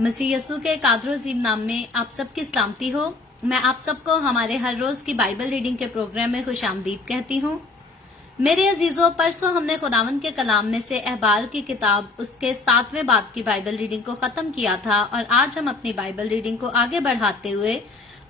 मसीह यसू के कादर अजीम नाम में आप सबकी सलामती हो। मैं आप सबको हमारे हर रोज की बाइबल रीडिंग के प्रोग्राम में खुशामदीद कहती हूँ। मेरे अजीजों, परसों हमने खुदावंद के कलाम में से अहबार की किताब उसके 7वें बाब की बाइबल रीडिंग को खत्म किया था और आज हम अपनी बाइबल रीडिंग को आगे बढ़ाते हुए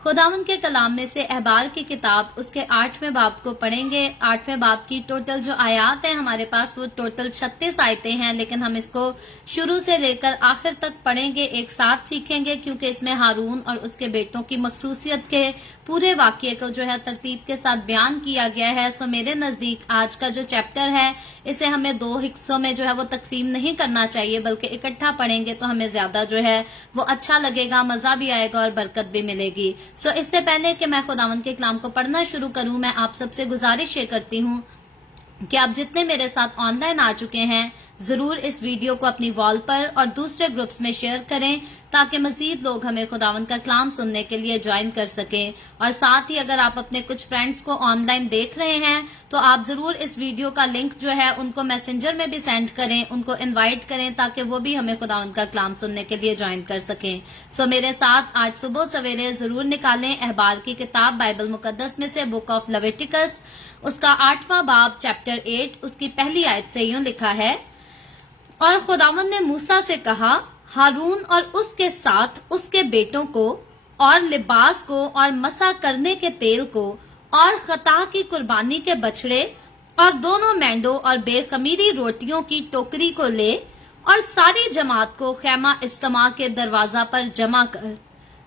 खुदावंद के कलाम में से अहबार की किताब उसके 8वें बाब को पढ़ेंगे। 8वें बाब की टोटल जो आयात है हमारे पास वो टोटल 36 आयतें हैं, लेकिन हम इसको शुरू से लेकर आखिर तक पढ़ेंगे, एक साथ सीखेंगे, क्योंकि इसमें हारून और उसके बेटों की मखसूसियत के पूरे वाक्य को जो है तरतीब के साथ बयान किया गया है। सो मेरे नजदीक आज का जो चैप्टर है इसे हमें 2 हिस्सों में जो है वो तकसीम नहीं करना चाहिए, बल्कि इकट्ठा पढ़ेंगे तो हमें ज्यादा जो है वो अच्छा लगेगा, मजा भी आएगा और बरकत भी मिलेगी। सो इससे पहले कि मैं खुदावंद के कलाम को पढ़ना शुरू करूं, मैं आप सबसे गुजारिश ये करती हूं कि आप जितने मेरे साथ ऑनलाइन आ चुके हैं जरूर इस वीडियो को अपनी वॉल पर और दूसरे ग्रुप्स में शेयर करें, ताकि मजीद लोग हमें खुदावंद का कलाम सुनने के लिए ज्वाइन कर सकें। और साथ ही अगर आप अपने कुछ फ्रेंड्स को ऑनलाइन देख रहे हैं तो आप जरूर इस वीडियो का लिंक जो है उनको मैसेंजर में भी सेंड करें, उनको इनवाइट करें, ताकि वो भी हमें खुदावंद का कलाम सुनने के लिए ज्वाइन कर सकें। सो मेरे साथ आज सुबह सवेरे जरूर निकालें अहबार की किताब बाइबल मुकद्दस में से बुक ऑफ लेविटिकस, उसका 8वां बाब चैप्टर 8 उसकी पहली आयत से यूं लिखा है, और खुदावंद ने मूसा से कहा, हारून और उसके साथ उसके बेटों को और लिबास को और मसा करने के तेल को और खता की कुर्बानी के बछड़े और दोनों मेंढों और बेखमीरी रोटियों की टोकरी को ले और सारी जमात को खैमा इज्तिमा के दरवाजा पर जमा कर।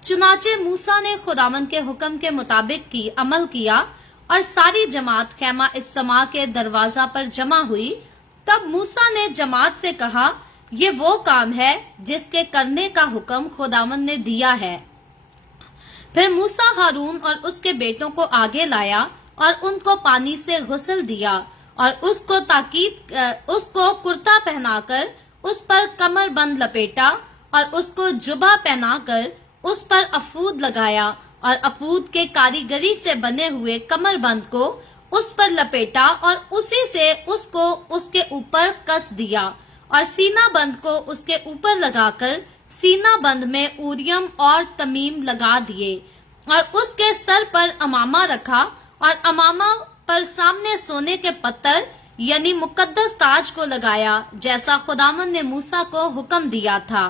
चुनाचे मूसा ने खुदावंद के हुक्म के मुताबिक की अमल किया और सारी जमात खैमा इज्तिमा के दरवाजा पर जमा हुई। तब मूसा ने जमात से कहा, ये वो काम है जिसके करने का हुक्म खुदावंद ने दिया है। फिर मूसा हारून और उसके बेटों को आगे लाया और उनको पानी से गुस्ल दिया और उसको कुर्ता पहनाकर उस पर कमर बंद लपेटा और उसको जुबा पहनाकर उस पर अफूद लगाया और अफूद के कारीगरी से बने हुए कमर बंद को उस पर लपेटा और उसी से उसको उसके ऊपर कस दिया और सीना बंद को उसके ऊपर लगाकर सीना बंद में उरियम और तमीम लगा दिए और उसके सर पर अमामा रखा और अमामा पर सामने सोने के पत्थर यानी मुकद्दस ताज को लगाया, जैसा खुदावंद ने मूसा को हुक्म दिया था।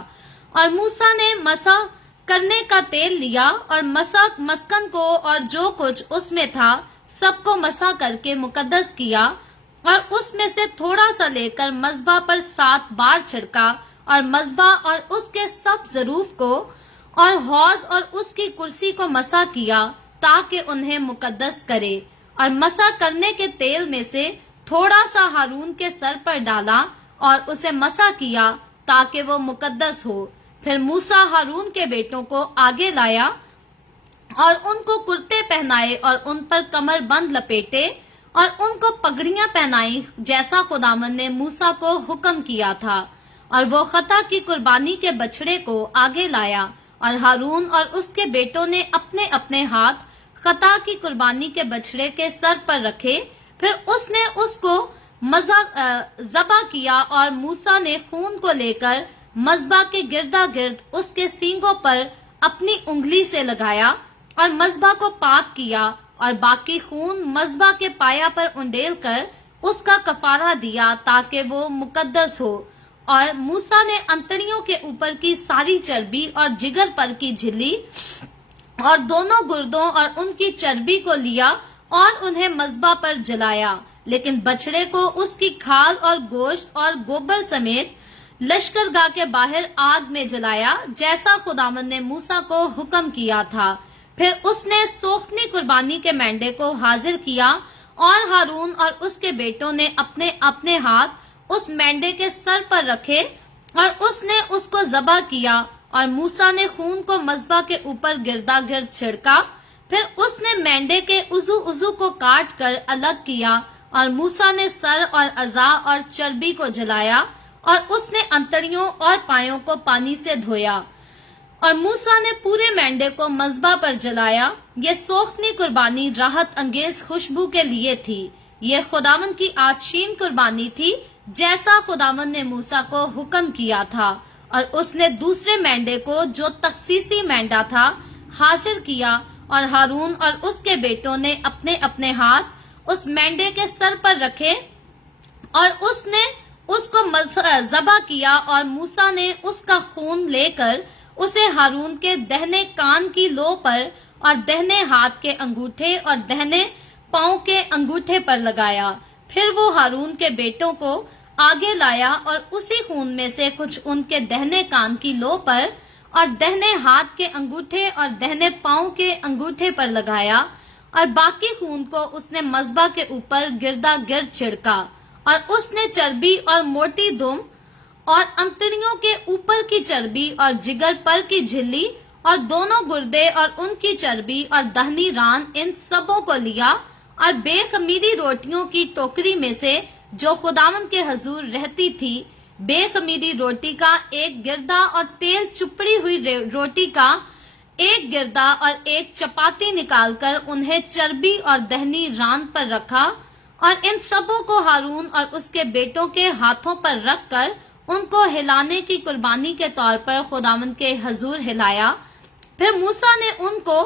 और मूसा ने मसा करने का तेल लिया और मस्कन को और जो कुछ उसमें था सबको मसा करके मुकद्दस किया और उसमें से थोड़ा सा लेकर मज़बा पर 7 बार छिड़का और मज़बा और उसके सब ज़रूफ को और हौज और उसकी कुर्सी को मसा किया, ताकि उन्हें मुकद्दस करे। और मसा करने के तेल में से थोड़ा सा हारून के सर पर डाला और उसे मसा किया, ताकि वो मुकद्दस हो। फिर मूसा हारून के बेटों को आगे लाया और उनको कुर्ते पहनाए और उन पर कमर बंद लपेटे और उनको पगड़ियां पहनाई, जैसा खुदावंद ने मूसा को हुक्म किया था। और वो खता की कुर्बानी के बछड़े को आगे लाया और हारून और उसके बेटों ने अपने अपने हाथ खता की कुर्बानी के बछड़े के सर पर रखे। फिर उसने उसको ज़बा किया और मूसा ने खून को लेकर मज़बा के गिरदा गिर्द उसके सींगों पर अपनी उंगली से लगाया और मज़बा को पाक किया और बाकी खून मज़बा के पाया पर उंडेल कर उसका कफारा दिया, ताकि वो मुकद्दस हो। और मूसा ने अंतड़ियों के ऊपर की सारी चर्बी और जिगर पर की झिल्ली और दोनों गुर्दों और उनकी चर्बी को लिया और उन्हें मज़बा पर जलाया, लेकिन बछड़े को उसकी खाल और गोश्त और गोबर समेत लश्करगाह के बाहर आग में जलाया, जैसा खुदावंद ने मूसा को हुक्म किया था। फिर उसने सोखनी कुर्बानी के मेंढे को हाजिर किया और हारून और उसके बेटों ने अपने अपने हाथ उस मेंढे के सर पर रखे और उसने उसको ज़बा किया और मूसा ने खून को मज़बा के ऊपर गिरदा गिर्द छिड़का। फिर उसने मेंढे के उज़ू को काट कर अलग किया और मूसा ने सर और अज़ा और चर्बी को जलाया और उसने अंतड़ियों और पायों को पानी से धोया और मूसा ने पूरे मेंढे को मज़बा पर जलाया। ये सोखनी कुर्बानी राहत अंगेज खुशबू के लिए थी। ये खुदावंद की आशीन कुर्बानी थी, जैसा खुदावंद ने मूसा को हुक्म किया था। और उसने दूसरे मेंढे को जो तखसीसी मेंढा था हाजिर किया और हारून और उसके बेटों ने अपने अपने हाथ उस मेंढे के सर पर रखे और उसने उसको ज़बह किया और मूसा ने उसका खून लेकर उसे हारून के दहने कान की लो पर और दहने हाथ के अंगूठे और दहने पांव के अंगूठे पर लगाया। फिर वो हारून के बेटों को आगे लाया और उसी खून में से कुछ उनके दहने कान की लो पर और दहने हाथ के अंगूठे और दहने पांव के अंगूठे पर लगाया और बाकी खून को उसने मज़बा के ऊपर गिरदा गिर्द छिड़का और उसने चर्बी और मोटी दुम और अंतड़ियों के ऊपर की चर्बी और जिगर पर की झिल्ली और दोनों गुर्दे और उनकी चर्बी और दहनी रान इन सबों को लिया और बेखमीरी रोटियों की टोकरी में से जो खुदावन के हजूर रहती थी बेखमीरी रोटी का एक गिरदा और तेल चुपड़ी हुई रोटी का एक गिरदा और एक चपाती निकालकर उन्हें चर्बी और दहनी रान पर रखा और इन सबों को हारून और उसके बेटों के हाथों पर रखकर उनको हिलाने की कुर्बानी के तौर पर खुदावंद के हजूर हिलाया। फिर मूसा ने उनको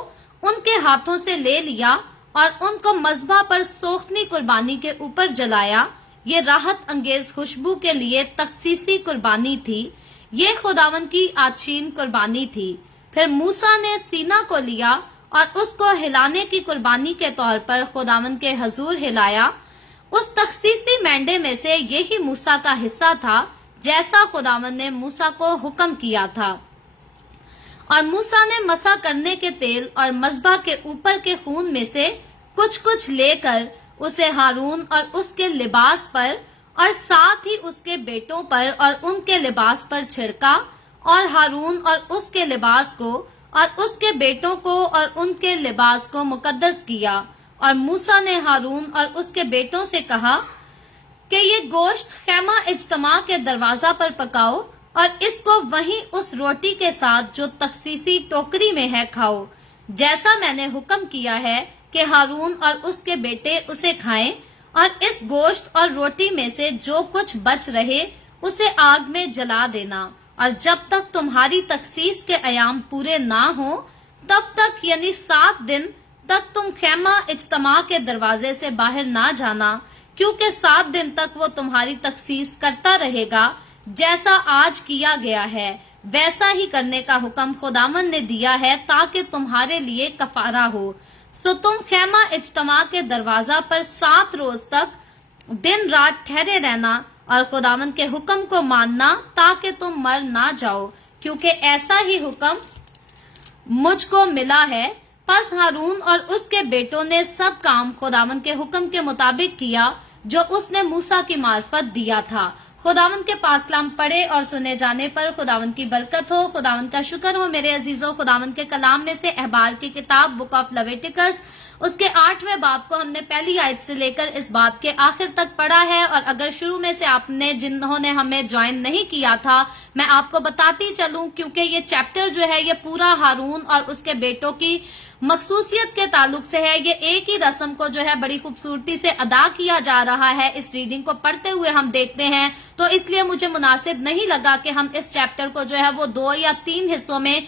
उनके हाथों से ले लिया और उनको मज़बा पर सोखनी कुर्बानी के ऊपर जलाया। ये राहत अंगेज खुशबू के लिए तखसीसी कुर्बानी थी। ये खुदावंद की आछीन कुर्बानी थी। फिर मूसा ने सीना को लिया और उसको हिलाने की कुर्बानी के तौर पर खुदावंद के हजूर हिलाया। उस तखसीसी मेंढे में से यही मूसा का हिस्सा था जैसा खुदावंद ने मूसा को हुक्म किया था। और मूसा ने मसा करने के तेल और मज़बा के ऊपर के खून में से कुछ कुछ लेकर उसे हारून और उसके लिबास पर और साथ ही उसके बेटों पर और उनके लिबास पर छिड़का और हारून और उसके लिबास को और उसके बेटों को और उनके लिबास को मुकद्दस किया। और मूसा ने हारून और उसके बेटों से कहा कि ये गोश्त खैमा इज्तमा के दरवाजा पर पकाओ और इसको वहीं उस रोटी के साथ जो तखसीसी टोकरी में है खाओ, जैसा मैंने हुक्म किया है कि हारून और उसके बेटे उसे खाएं। और इस गोश्त और रोटी में से जो कुछ बच रहे उसे आग में जला देना और जब तक तुम्हारी तखसीस के अयाम पूरे ना हो तब तक यानी 7 दिन तक तुम खैमा इज्तमा के दरवाजे से बाहर ना जाना, क्योंकि 7 दिन तक वो तुम्हारी तखसीस करता रहेगा। जैसा आज किया गया है वैसा ही करने का हुक्म खुदावंद ने दिया है ताकि तुम्हारे लिए कफारा हो। सो तुम खैमा इज्तमा के दरवाजा पर 7 रोज तक दिन रात ठहरे रहना और खुदावंद के हुक्म को मानना ताकि तुम मर ना जाओ, क्योंकि ऐसा ही हुक्म मुझको मिला है। पस हारून और उसके बेटों ने सब काम खुदावंद के हुक्म के मुताबिक किया जो उसने मूसा की मार्फत दिया था। खुदावंद के पाक कलाम पढ़े और सुने जाने पर खुदावंद की बरकत हो। खुदावंद का शुक्र हो मेरे अजीजों। खुदावंद के कलाम में से अहबार की किताब बुक ऑफ लेविटिकस उसके 8वें बाब को हमने पहली आयत से लेकर इस बाब के आखिर तक पढ़ा है। और अगर शुरू में से आपने जिन्होंने हमें ज्वाइन नहीं किया था मैं आपको बताती चलूं, क्योंकि ये चैप्टर जो है ये पूरा हारून और उसके बेटों की मखसूसियत के ताल्लुक से है। ये एक ही रस्म को जो है बड़ी खूबसूरती से अदा किया जा रहा है। इस रीडिंग को पढ़ते हुए हम देखते हैं, तो इसलिए मुझे मुनासिब नहीं लगा कि हम इस चैप्टर को जो है वो 2 या 3 हिस्सों में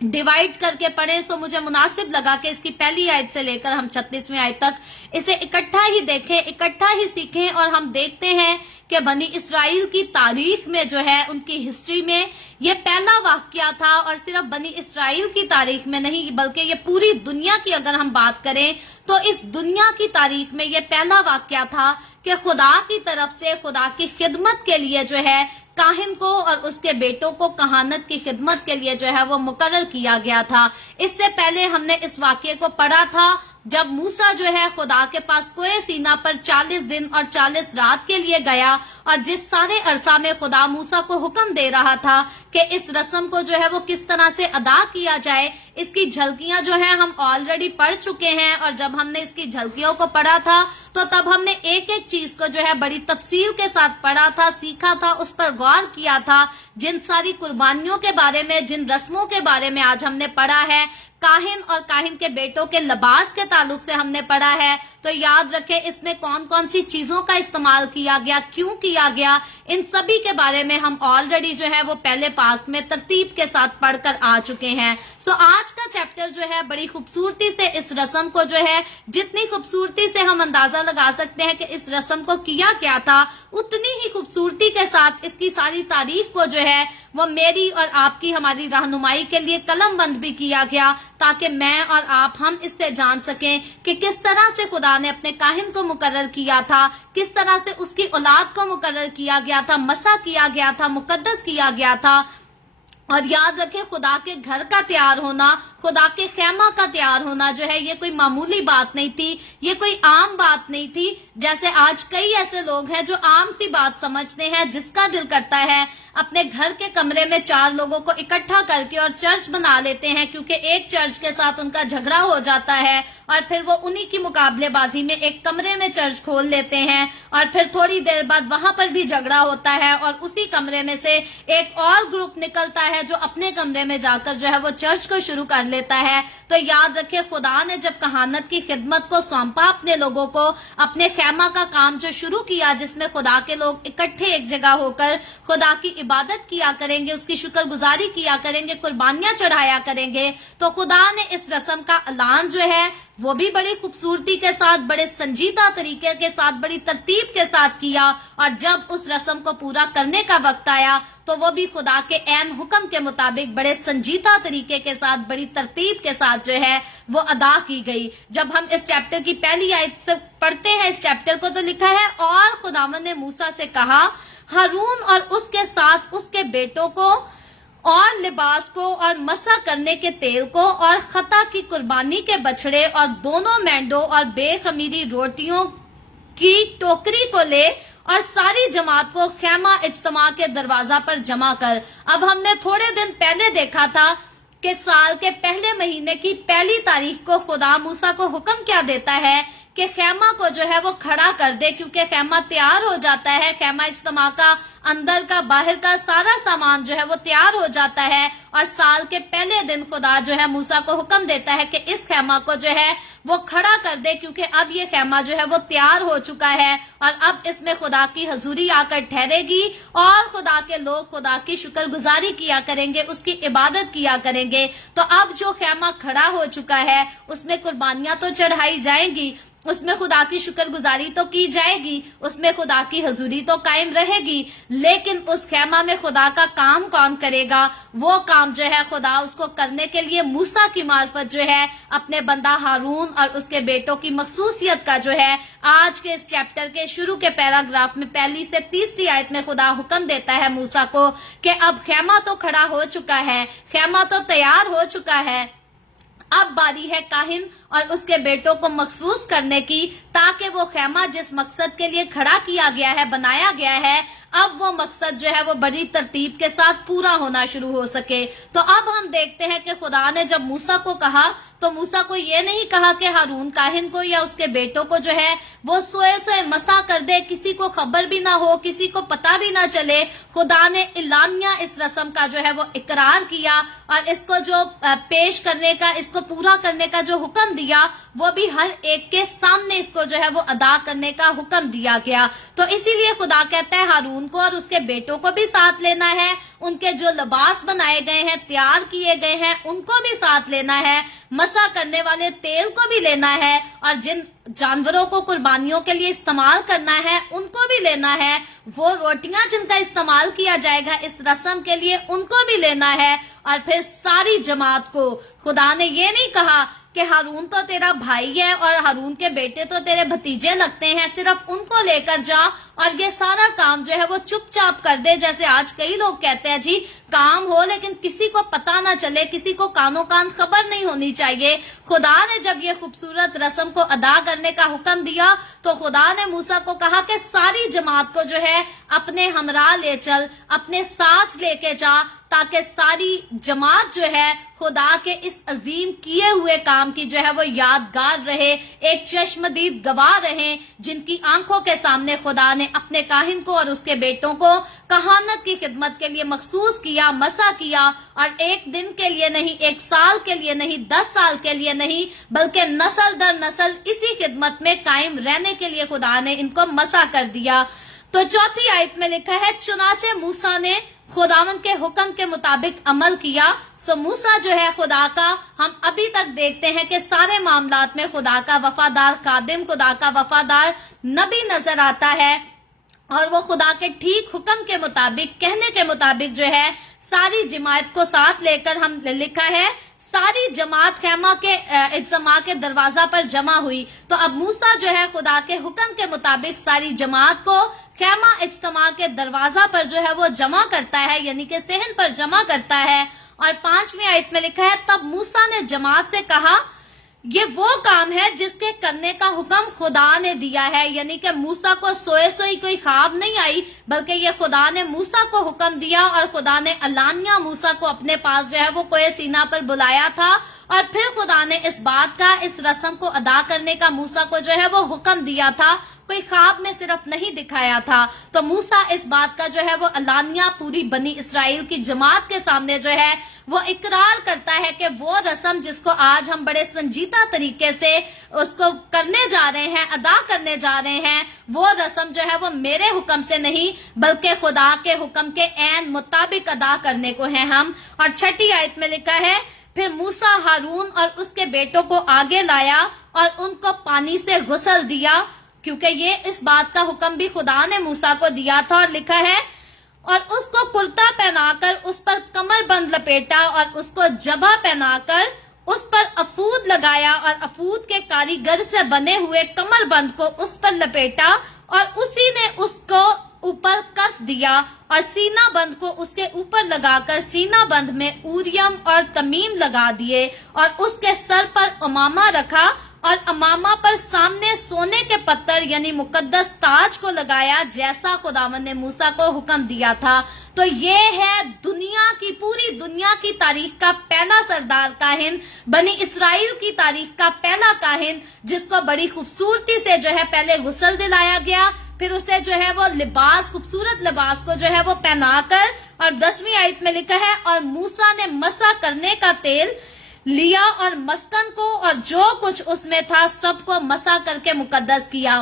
डिवाइड करके पढ़ें। सो मुझे मुनासिब लगा कि इसकी पहली आयत से लेकर हम 36वीं आयत तक इसे इकट्ठा ही देखें, इकट्ठा ही सीखें। और हम देखते हैं कि बनी इसराइल की तारीख में जो है उनकी हिस्ट्री में ये पहला वाकया था। और सिर्फ बनी इसराइल की तारीख में नहीं बल्कि ये पूरी दुनिया की अगर हम बात करें तो इस दुनिया की तारीख में ये पहला वाकया था कि खुदा की तरफ से खुदा की खिदमत के लिए जो है काहिन को और उसके बेटों को कहानत की खिदमत के लिए जो है वो मुकर्रर किया गया था। इससे पहले हमने इस वाकये को पढ़ा था जब मूसा जो है खुदा के पास कोए सीना पर 40 दिन और 40 रात के लिए गया और जिस सारे अरसा में खुदा मूसा को हुक्म दे रहा था कि इस रस्म को जो है वो किस तरह से अदा किया जाए, इसकी झलकियां जो है हम ऑलरेडी पढ़ चुके हैं। और जब हमने इसकी झलकियों को पढ़ा था तो तब हमने एक एक चीज को जो है बड़ी तफसील के साथ पढ़ा था, सीखा था, उस पर गौर किया था। जिन सारी कुर्बानियों के बारे में, जिन रस्मों के बारे में आज हमने पढ़ा है, काहिन और काहिन के बेटों के लिबास के ताल्लुक से हमने पढ़ा है, तो याद रखें इसमें कौन कौन सी चीजों का इस्तेमाल किया गया, क्यों किया किया गया, इन सभी के बारे में हम ऑलरेडी जो है वो पहले पास्ट में तरतीब के साथ पढ़कर आ चुके हैं। सो आज का चैप्टर जो है बड़ी खूबसूरती से इस रस्म को जो है, जितनी खूबसूरती से हम अंदाजा लगा सकते हैं कि इस रस्म को किया क्या था, उतनी ही खूबसूरती के साथ इसकी सारी तारीख को जो है वो मेरी और आपकी हमारी रहनुमाई के लिए कलमबंद भी किया गया, ताकि मैं और आप हम इससे जान सकें कि किस तरह से खुदा ने अपने काहिन को मुकर्रर किया था, किस तरह से उसकी औलाद को मुकर्रर किया गया था, मसा किया गया था, मुकद्दस किया गया था। और याद रखें, खुदा के घर का तैयार होना, खुदा के खेमा का तैयार होना जो है, ये कोई मामूली बात नहीं थी, ये कोई आम बात नहीं थी। जैसे आज कई ऐसे लोग हैं जो आम सी बात समझते हैं, जिसका दिल करता है अपने घर के कमरे में 4 लोगों को इकट्ठा करके और चर्च बना लेते हैं, क्योंकि एक चर्च के साथ उनका झगड़ा हो जाता है और फिर वो उन्हीं की मुकाबलेबाजी में एक कमरे में चर्च खोल लेते हैं और फिर थोड़ी देर बाद वहां पर भी झगड़ा होता है और उसी कमरे में से एक और ग्रुप निकलता है जो अपने कमरे में जाकर जो है वो चर्च को शुरू कर लेता है। तो याद रखिए, खुदा ने जब कहानत की खिदमत को सौंपा अपने लोगों को, अपने खेमा का काम जो शुरू किया, जिसमें खुदा के लोग इकट्ठे एक जगह होकर खुदा की इबादत किया करेंगे, उसकी शुक्रगुजारी किया करेंगे, कुर्बानियां चढ़ाया करेंगे, तो खुदा ने इस रस्म का ऐलान जो है वो भी बड़ी खूबसूरती के साथ, बड़े संजीदा तरीके के साथ, बड़ी तरतीब के साथ किया। और जब उस रस्म को पूरा करने का वक्त आया तो वो भी खुदा के ऐन हुक्म के मुताबिक बड़े संजीदा तरीके के साथ, बड़ी तरतीब के साथ जो है वो अदा की गई। जब हम इस चैप्टर की पहली आयत से पढ़ते हैं इस चैप्टर को, तो लिखा है, और खुदावंद ने मूसा से कहा, हारून और उसके साथ उसके बेटों को और लिबास को और मसा करने के तेल को और खता की कुर्बानी के बछड़े और दोनों मेंढों और बेखमीरी रोटियों की टोकरी को ले और सारी जमात को खेमा इज्तिमा के दरवाजा पर जमा कर। अब हमने थोड़े दिन पहले देखा था कि साल के पहले महीने की पहली तारीख को खुदा मूसा को हुक्म क्या देता है कि खेमा को जो है वो खड़ा कर दे, क्योंकि खेमा तैयार हो जाता है, खेमा इज्तिमा का अंदर का बाहर का सारा सामान जो है वो तैयार हो जाता है। और साल के पहले दिन खुदा जो है मूसा को हुक्म देता है कि इस खेमा को जो है वो खड़ा कर दे, क्योंकि अब ये खेमा जो है वो तैयार हो चुका है और अब इसमें खुदा की हजूरी आकर ठहरेगी और खुदा के लोग खुदा की शुक्रगुजारी किया करेंगे, उसकी इबादत किया करेंगे। तो अब जो खेमा खड़ा हो चुका है उसमें कुर्बानियां तो चढ़ाई जाएंगी, उसमें खुदा की शुक्रगुजारी तो की जाएगी, उसमें खुदा की हजूरी तो कायम रहेगी, लेकिन उस खेमा में खुदा का काम कौन करेगा? वो काम जो है खुदा उसको करने के लिए मूसा की मार्फत जो है अपने बंदा हारून और उसके बेटों की मखसूसियत का जो है आज के इस चैप्टर के शुरू के पैराग्राफ में पहली से तीसरी आयत में खुदा हुक्म देता है मूसा को कि अब खेमा तो खड़ा हो चुका है, खेमा तो तैयार हो चुका है, अब बारी है काहिन और उसके बेटों को मखसूस करने की, ताकि वो खेमा जिस मकसद के लिए खड़ा किया गया है, बनाया गया है, अब वो मकसद जो है वो बड़ी तरतीब के साथ पूरा होना शुरू हो सके। तो अब हम देखते हैं कि खुदा ने जब मूसा को कहा तो मूसा को ये नहीं कहा कि हारून काहिन को या उसके बेटों को जो है वो सोए सोए मसा कर दे, किसी को खबर भी ना हो, किसी को पता भी ना चले। खुदा ने इलानिया इस रस्म का जो है वो इकरार किया और इसको जो पेश करने का, इसको पूरा करने का जो हुक्म दिया, वो भी हर एक के सामने इसको जो है वो अदा करने का हुक्म दिया गया। तो इसीलिए खुदा कहता है हारून को और उसके बेटों को भी साथ लेना है, उनके जो लिबास बनाए गए हैं, तैयार किए गए हैं, उनको भी साथ लेना है, मसा करने वाले तेल को भी लेना है और जिन जानवरों को कुर्बानियों के लिए इस्तेमाल करना है उनको भी लेना है, वो रोटियां जिनका इस्तेमाल किया जाएगा इस रस्म के लिए उनको भी लेना है। और फिर सारी जमात को, खुदा ने ये नहीं कहा कि हारून तो तेरा भाई है और हारून के बेटे तो तेरे भतीजे लगते हैं, सिर्फ उनको लेकर जा और ये सारा काम जो है वो चुपचाप कर दे। जैसे आज कई लोग कहते हैं जी काम हो लेकिन किसी को पता ना चले, किसी को कानो कान खबर नहीं होनी चाहिए। खुदा ने जब ये खूबसूरत रस्म को अदा करने का हुक्म दिया तो खुदा ने मूसा को कहा कि सारी जमात को जो है अपने हमरा ले चल, अपने साथ लेके जा, ताकि सारी जमात जो है खुदा के इस अजीम किए हुए काम की जो है वो यादगार रहे, एक चश्मदीद गवाह रहे, जिनकी आंखों के सामने खुदा ने अपने काहिन को और उसके बेटों को कहानत की खिदमत के लिए मखसूस किया, मसा किया। और एक दिन के लिए नहीं, एक साल के लिए नहीं, 10 साल के लिए नहीं, बल्कि नस्ल दर नस्ल इसी खिदमत में कायम रहने के लिए खुदा ने इनको मसा कर दिया। तो चौथी आयत में लिखा है, चुनाचे मूसा ने खुदावन के हुक्म के मुताबिक अमल किया। सो मूसा जो है खुदा का, हम अभी तक देखते हैं कि सारे मामलात में खुदा का वफादार खादिम, खुदा का वफादार नबी नजर आता है, और वो खुदा के ठीक हुक्म के मुताबिक, कहने के मुताबिक जो है सारी जमात को साथ लेकर, हम लिखा है सारी जमात खैमा के इज्तिमा के दरवाजा पर जमा हुई। तो अब मूसा जो है खुदा के हुक्म के मुताबिक सारी जमात को खैमा इज्तिमा के दरवाजा पर जो है वो जमा करता है, यानी कि सहन पर जमा करता है। और 5वीं आयत में लिखा है, तब मूसा ने जमात से कहा, ये वो काम है जिसके करने का हुक्म खुदा ने दिया है। यानी कि मूसा को सोए सोई कोई ख्वाब नहीं आई, बल्कि ये खुदा ने मूसा को हुक्म दिया, और खुदा ने अलानिया मूसा को अपने पास जो है वो कोहे सीना पर बुलाया था, और फिर खुदा ने इस बात का, इस रस्म को अदा करने का मूसा को जो है वो हुक्म दिया था, कोई ख्वाब में सिर्फ नहीं दिखाया था। तो मूसा इस बात का जो है वो अलानिया पूरी बनी इसराइल की जमात के सामने जो है वो इकरार करता है कि वो रस्म जिसको आज हम बड़े संजीदा तरीके से उसको करने जा रहे हैं, अदा करने जा रहे हैं, वो रस्म जो है वो मेरे हुक्म से नहीं बल्कि खुदा के हुक्म के ऐन मुताबिक अदा करने को है हम। और 6ठी आयत में लिखा है, फिर मूसा हारून और उसके बेटों को आगे लाया और उनको पानी से गुस्ल दिया, क्योंकि ये इस बात का हुक्म भी खुदा ने मूसा को दिया था। और लिखा है, और उसको कुर्ता पहनाकर उस पर कमरबंद लपेटा, और उसको जबा पहनाकर उस पर अफूद लगाया, और अफूद के कारीगर से बने हुए कमरबंद को उस पर लपेटा, और उसी ने उसको ऊपर कस दिया, और सीना बंद को उसके ऊपर लगाकर सीना बंद में उरियम और तमीम लगा दिए, और उसके सर पर अमामा रखा, और अमामा पर सामने सोने के पत्थर यानी मुकद्दस ताज को लगाया, जैसा खुदावन ने मूसा को हुक्म दिया था। तो ये है दुनिया की, पूरी दुनिया की तारीख का पहला सरदार काहिन, बनी इसराइल की तारीख का पहला काहिन, जिसको बड़ी खूबसूरती से जो है पहले गुस्ल दिलाया गया, फिर उसे जो है वो लिबास, खूबसूरत लिबास को जो है वो पहनाकर, और 10वीं आयत में लिखा है, और मूसा ने मसा करने का तेल लिया और मस्कन को और जो कुछ उसमें था सबको मसा करके मुकद्दस किया।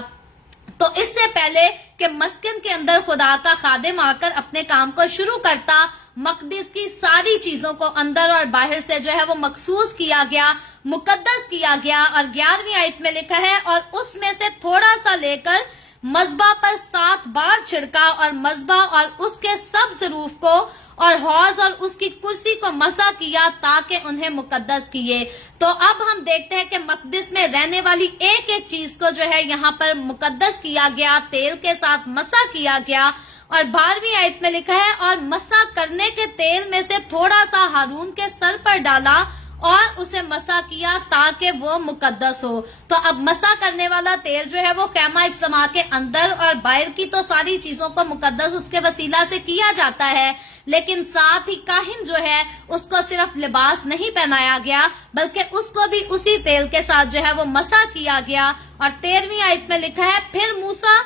तो इससे पहले कि मस्कन के अंदर खुदा का खादिम आकर अपने काम को शुरू करता, मकदस की सारी चीजों को अंदर और बाहर से जो है वो मखसूस किया गया, मुकद्दस किया गया। और 11वीं आयत में लिखा है, और उसमें से थोड़ा सा लेकर मज़बा पर 7 बार छिड़का, और मज़बा और उसके सब ज़रूफ को और हौज और उसकी कुर्सी को मसा किया, ताकि उन्हें मुकद्दस किए। तो अब हम देखते हैं कि मकदस में रहने वाली एक एक चीज को जो है यहाँ पर मुकद्दस किया गया, तेल के साथ मसा किया गया। और 12वीं आयत में लिखा है, और मसा करने के तेल में से थोड़ा सा हारून के सर पर डाला और उसे मसा किया ताकि वो मुकद्दस हो। तो अब मसा करने वाला तेल जो है वो खैमा इज्तिमा के अंदर और बाहर की तो सारी चीजों को मुकद्दस उसके वसीला से किया जाता है, लेकिन साथ ही काहिन जो है उसको सिर्फ लिबास नहीं पहनाया गया, बल्कि उसको भी उसी तेल के साथ जो है वो मसा किया गया। और 13वीं आयत में लिखा है, फिर मूसा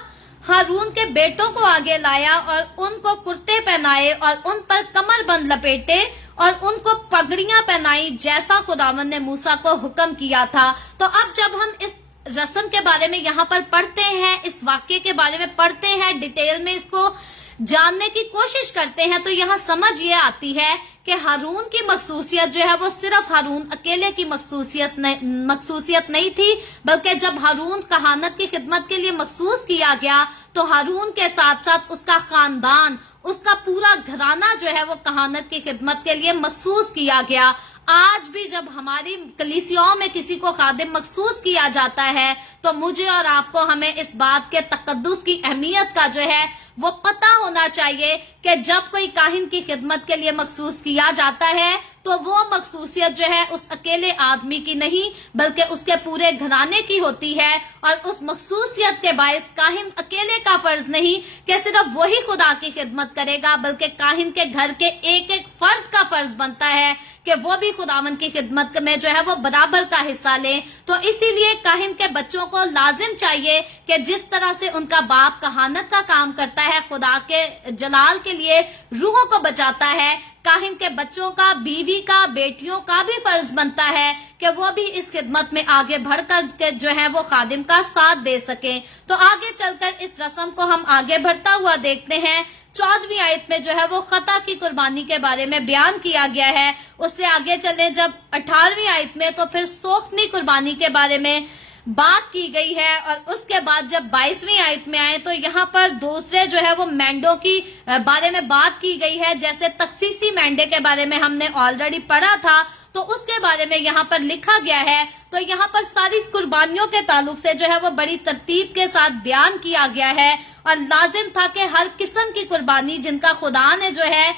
हारून के बेटों को आगे लाया और उनको कुर्ते पहनाए और उन पर कमरबंद लपेटे और उनको पगड़ियां पहनाई, जैसा खुदावन ने मूसा को हुक्म किया था। तो अब जब हम इस रस्म के बारे में यहाँ पर पढ़ते हैं, इस वाक्य के बारे में पढ़ते हैं, डिटेल में इसको जानने की कोशिश करते हैं, तो यहाँ समझ ये आती है कि हारून की मखसूसियत जो है वो सिर्फ हारून अकेले की मखसूसियत नहीं थी, बल्कि जब हारून कहानत की खिदमत के लिए मखसूस किया गया तो हारून के साथ साथ उसका खानदान, उसका पूरा घराना जो है वो कहानत की खिदमत के लिए मखसूस किया गया। आज भी जब हमारी कलीसियाओं में किसी को खादिम मखसूस किया जाता है तो मुझे और आपको हमें इस बात के तकद्दुस की अहमियत का जो है वो पता होना चाहिए कि जब कोई काहिन की खिदमत के लिए मखसूस किया जाता है तो वो मखसूसियत जो है उस अकेले आदमी की नहीं बल्कि उसके पूरे घराने की होती है। और उस मखसूसियत के बायस काहिन अकेले का फर्ज नहीं कि सिर्फ वही खुदा की खिदमत करेगा, बल्कि काहिन के घर के एक एक फर्द का फर्ज बनता है कि वो भी खुदावन की खिदमत में जो है वो बराबर का हिस्सा लें। तो इसीलिए काहिन के बच्चों को लाजिम चाहिए कि जिस तरह से उनका बाप कहानत का काम करता है, खुदा के जलाल के लिए रूहों को बचाता है, काहिन के बच्चों का, बीवी का, बेटियों का भी फर्ज बनता है कि वो भी इस खिदमत में आगे बढ़कर के जो है वो खादिम का साथ दे सके। तो आगे चलकर इस रस्म को हम आगे बढ़ता हुआ देखते हैं। 14वीं आयत में जो है वो खता की कुर्बानी के बारे में बयान किया गया है। उससे आगे चले जब 18वीं आयत में तो फिर सोख्तनी कुर्बानी के बारे में बात की गई है, और उसके बाद जब 22वीं आयत में आए तो यहाँ पर दूसरे जो है वो मेंढों की बारे में बात की गई है। जैसे तखसीसी मेंढे के बारे में हमने ऑलरेडी पढ़ा था, तो उसके बारे में यहाँ पर लिखा गया है। तो यहाँ पर सारी कुर्बानियों के ताल्लुक से जो है वो बड़ी तरतीब के साथ बयान किया गया है, और लाजिम था कि हर किस्म की कुर्बानी जिनका खुदा ने जो है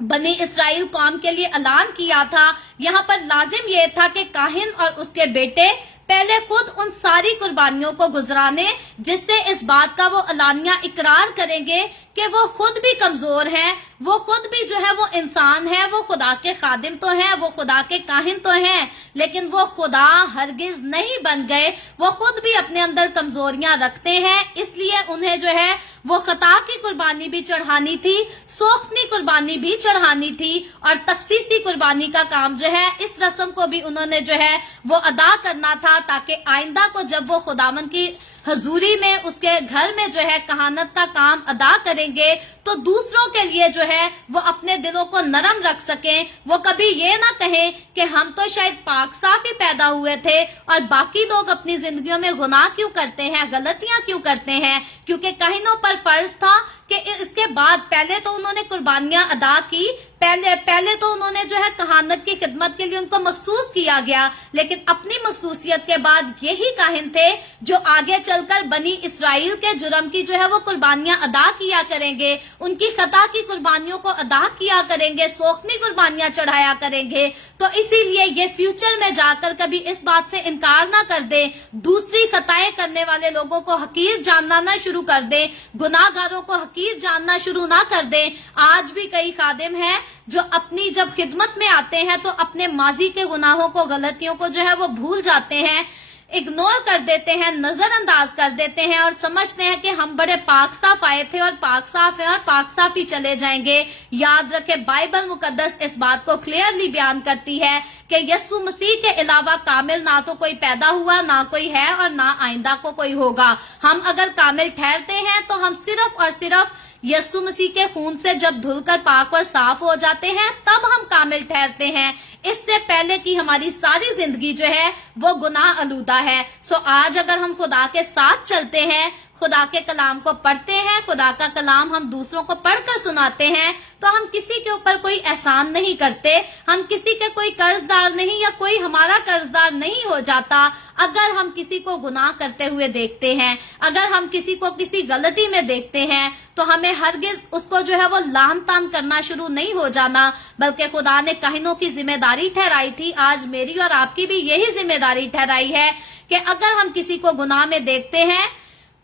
बनी इसराइल कौम के लिए ऐलान किया था, यहाँ पर लाजिम ये था कि काहिन और उसके बेटे पहले खुद उन सारी कुर्बानियों को गुजराने, जिससे इस बात का वो अलानिया इकरार करेंगे कि वो खुद भी कमजोर हैं, वो खुद भी जो है वो इंसान है, वो खुदा के खादिम तो हैं, वो खुदा के काहिन तो हैं, लेकिन वो खुदा हरगिज नहीं बन गए। वो खुद भी अपने अंदर कमजोरियां रखते हैं, इसलिए उन्हें जो है वो खता की कुर्बानी भी चढ़ानी थी, सोख्तनी कुर्बानी भी चढ़ानी थी, और तखसीसी कुर्बानी का काम जो है इस रस्म को भी उन्होंने जो है वो अदा करना था, ताकि आइंदा को जब वो खुदावन की हजूरी में उसके घर में जो है कहानत का काम अदा करेंगे तो दूसरों के लिए जो है वो अपने दिलों को नरम रख सकें। वो कभी ये ना कहें कि हम तो शायद पाक साफ ही पैदा हुए थे और बाकी लोग अपनी जिंदगियों में गुनाह क्यों करते हैं, गलतियां क्यों करते हैं, क्योंकि काहिनों पर फर्ज था कि इसके बाद पहले तो उन्होंने कुर्बानियां अदा की, पहले तो उन्होंने जो है कहानत की खिदमत के लिए उनको मखसूस किया गया, लेकिन अपनी मखसूसियत के बाद यही काहिन थे जो आगे चलकर बनी इसराइल के जुर्म की जो है वो कुर्बानियां अदा किया करेंगे, उनकी खता की कुर्बानियों को अदा किया करेंगे, सोख्तनी कुर्बानियां चढ़ाया करेंगे। तो इसीलिए ये फ्यूचर में जाकर कभी इस बात से इनकार ना कर दे, दूसरी खताएं करने वाले लोगों को हकीर जानना ना शुरू कर दे, गुनाहगारों को हकीर जानना शुरू ना कर दे। आज भी कई खादिम हैं जो अपनी जब खिदमत में आते हैं तो अपने माजी के गुनाहों को, गलतियों को जो है वो भूल जाते हैं, इग्नोर कर देते हैं, नजरअंदाज कर देते हैं और समझते हैं कि हम बड़े पाक साफ आए थे और पाक साफ हैं और पाक साफ ही चले जाएंगे। याद रखें, बाइबल मुकद्दस इस बात को क्लियरली बयान करती है कि यस्सु मसीह के अलावा कामिल ना तो कोई पैदा हुआ, ना कोई है और ना आइंदा को कोई होगा। हम अगर कामिल ठहरते हैं तो हम सिर्फ और सिर्फ यस्सु मसीह के खून से जब धुलकर पाक और साफ हो जाते हैं तब हम कामिल ठहरते हैं। इससे पहले की हमारी सारी जिंदगी जो है वो गुनाह आलूदा है। सो आज अगर हम खुदा के साथ चलते हैं, खुदा के कलाम को पढ़ते हैं, खुदा का कलाम हम दूसरों को पढ़कर सुनाते हैं, तो हम किसी के ऊपर कोई एहसान नहीं करते, हम किसी के कोई कर्जदार नहीं या कोई हमारा कर्जदार नहीं हो जाता। अगर हम किसी को गुनाह करते हुए देखते हैं, अगर हम किसी को किसी गलती में देखते हैं, तो हमें हरगिज उसको जो है वो लान तान करना शुरू नहीं हो जाना, बल्कि खुदा ने काहिनों की जिम्मेदारी ठहराई थी, आज मेरी और आपकी भी यही जिम्मेदारी ठहराई है कि अगर हम किसी को गुनाह में देखते हैं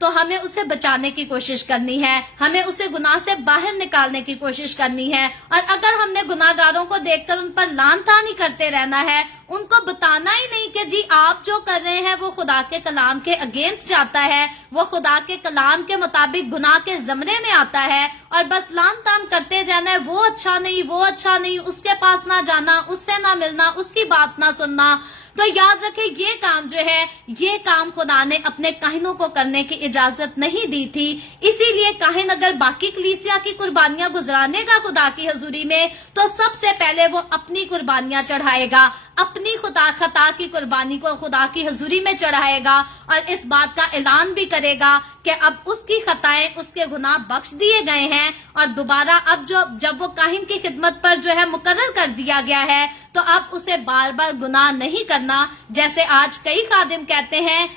तो हमें उसे बचाने की कोशिश करनी है, हमें उसे गुनाह से बाहर निकालने की कोशिश करनी है। और अगर हमने गुनाहगारों को देखकर उन पर लान तान ही करते रहना है, उनको बताना ही नहीं कि जी आप जो कर रहे हैं वो खुदा के कलाम के अगेंस्ट जाता है, वो खुदा के कलाम के मुताबिक गुनाह के जमरे में आता है, और बस लान तान करते जाना है, वो अच्छा नहीं, वो अच्छा नहीं, उसके पास ना जाना, उससे ना मिलना, उसकी बात ना सुनना। तो याद रखें, ये काम जो है, ये काम खुदा ने अपने काहिनों को करने की इजाजत नहीं दी थी। इसीलिए काहिन अगर बाकी कलीसिया की कुर्बानियां गुजरानेगा खुदा की हजूरी में, तो सबसे पहले वो अपनी कुर्बानियां चढ़ाएगा, अपनी खता की कुर्बानी को खुदा की हजूरी में चढ़ाएगा और इस बात का ऐलान भी करेगा कि अब उसकी खताएं, उसके गुनाह बख्श दिए गए हैं, और दोबारा अब जब वो काहिन की खिदमत पर जो है मुकर्रर कर दिया गया है, तो अब उसे बार बार गुनाह नहीं करना। जैसे आज कई खादिम कहते हैं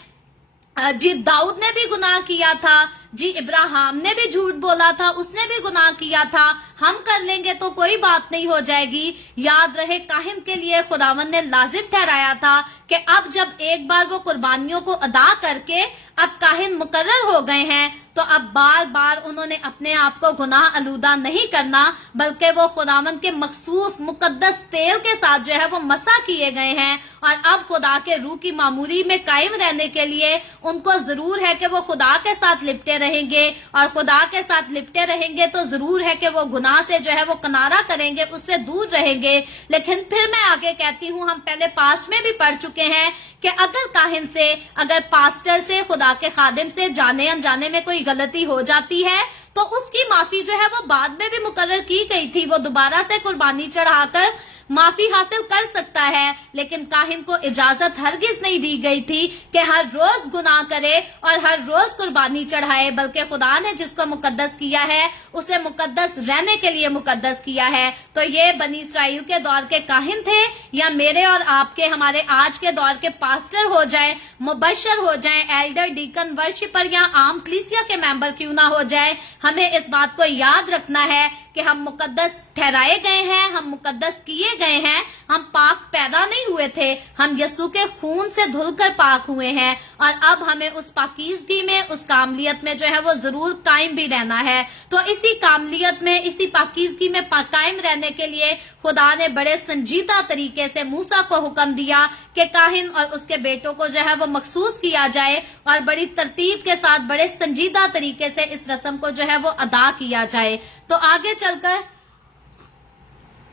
जी दाऊद ने भी गुनाह किया था, जी इब्राहिम ने भी झूठ बोला था, उसने भी गुनाह किया था, हम कर लेंगे तो कोई बात नहीं हो जाएगी। याद रहे, काहिन के लिए खुदावन ने लाजिम ठहराया था कि अब जब एक बार वो कुर्बानियों को अदा करके अब काहिन मुकर्रर हो गए हैं, तो अब बार बार उन्होंने अपने आप को गुनाह आलूदा नहीं करना, बल्कि वो खुदावंद के मखसूस मुकद्दस तेल के साथ जो है वो मसा किए गए हैं। और अब खुदा के रूह की मामूरी में कायम रहने के लिए उनको जरूर है कि वो खुदा के साथ लिपटे रहेंगे, और खुदा के साथ लिपटे रहेंगे तो जरूर है कि वो गुनाह से जो है वो किनारा करेंगे, उससे दूर रहेंगे। लेकिन फिर मैं आगे कहती हूँ, हम पहले पास्ट में भी पढ़ चुके हैं कि अगर काहिन से, अगर पास्टर से, खुदा के खादिम से जाने अनजाने में कोई गलती हो जाती है तो उसकी माफी जो है वो बाद में भी मुकर्रर की गई थी। वो दोबारा से कुर्बानी चढ़ाकर माफी हासिल कर सकता है, लेकिन काहिन को इजाजत हरगिज नहीं दी गई थी कि हर रोज गुनाह करे और हर रोज कुर्बानी चढ़ाए, बल्कि खुदा ने जिसको मुकद्दस किया है उसे मुकद्दस रहने के लिए मुकद्दस किया है। तो ये बनी इसराइल के दौर के काहिन थे, या मेरे और आपके, हमारे आज के दौर के पास्टर हो जाए, मुबशर हो जाए, एल्डर, डीकन, वर्शिपर या आम कलीसिया के मेंबर क्यों ना हो जाए, हमें इस बात को याद रखना है कि हम मुकद्दस ठहराए गए हैं, हम मुकद्दस किए गए हैं। हम पाक पैदा नहीं हुए थे, हम यीशु के खून से धुलकर पाक हुए हैं, और अब हमें उस पाकीज़गी में, उस कामलियत में जो है वो जरूर कायम भी रहना है। तो इसी कामलियत में, इसी पाकीज़गी में कायम रहने के लिए खुदा ने बड़े संजीदा तरीके से मूसा को हुक्म दिया कि काहिन और उसके बेटों को जो है वो मखसूस किया जाए, और बड़ी तरतीब के साथ, बड़े संजीदा तरीके से इस रस्म को जो है वो अदा किया जाए। तो आगे चलकर